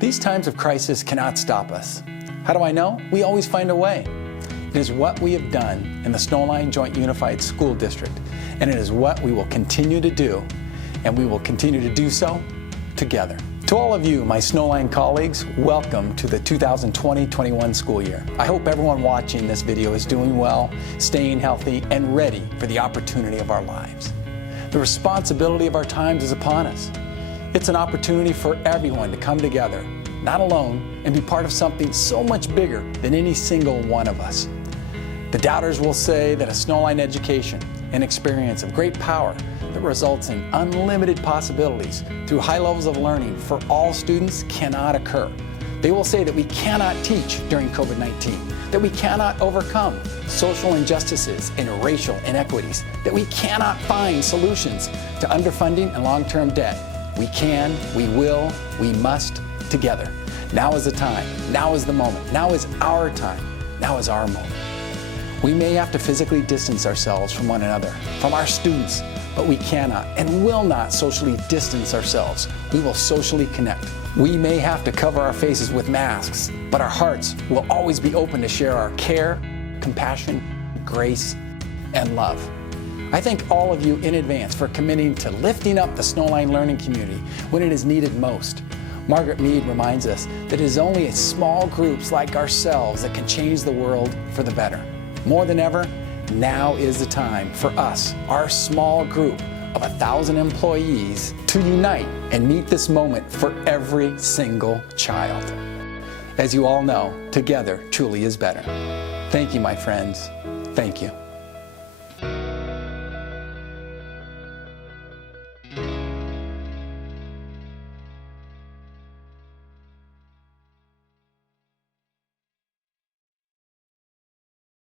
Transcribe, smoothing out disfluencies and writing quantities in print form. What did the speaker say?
These times of crisis cannot stop us. How do I know? We always find a way. It is what we have done in the Snowline Joint Unified School District, and it is what we will continue to do, and we will continue to do so together. To all of you, my Snowline colleagues, welcome to the 2020-21 school year. I hope everyone watching this video is doing well, staying healthy, and ready for the opportunity of our lives. The responsibility of our times is upon us. It's an opportunity for everyone to come together, not alone, and be part of something so much bigger than any single one of us. The doubters will say that a Snowline education, an experience of great power that results in unlimited possibilities through high levels of learning for all students, cannot occur. They will say that we cannot teach during COVID-19, that we cannot overcome social injustices and racial inequities, that we cannot find solutions to underfunding and long-term debt. We can, we will, we must, together. Now is the time. Now is the moment. Now is our time. Now is our moment. We may have to physically distance ourselves from one another, from our students, but we cannot and will not socially distance ourselves. We will socially connect. We may have to cover our faces with masks, but our hearts will always be open to share our care, compassion, grace, and love. I thank all of you in advance for committing to lifting up the Snowline learning community when it is needed most. Margaret Mead reminds us that it is only small groups like ourselves that can change the world for the better. More than ever, now is the time for us, our small group of 1,000 employees, to unite and meet this moment for every single child. As you all know, together truly is better. Thank you, my friends. Thank you.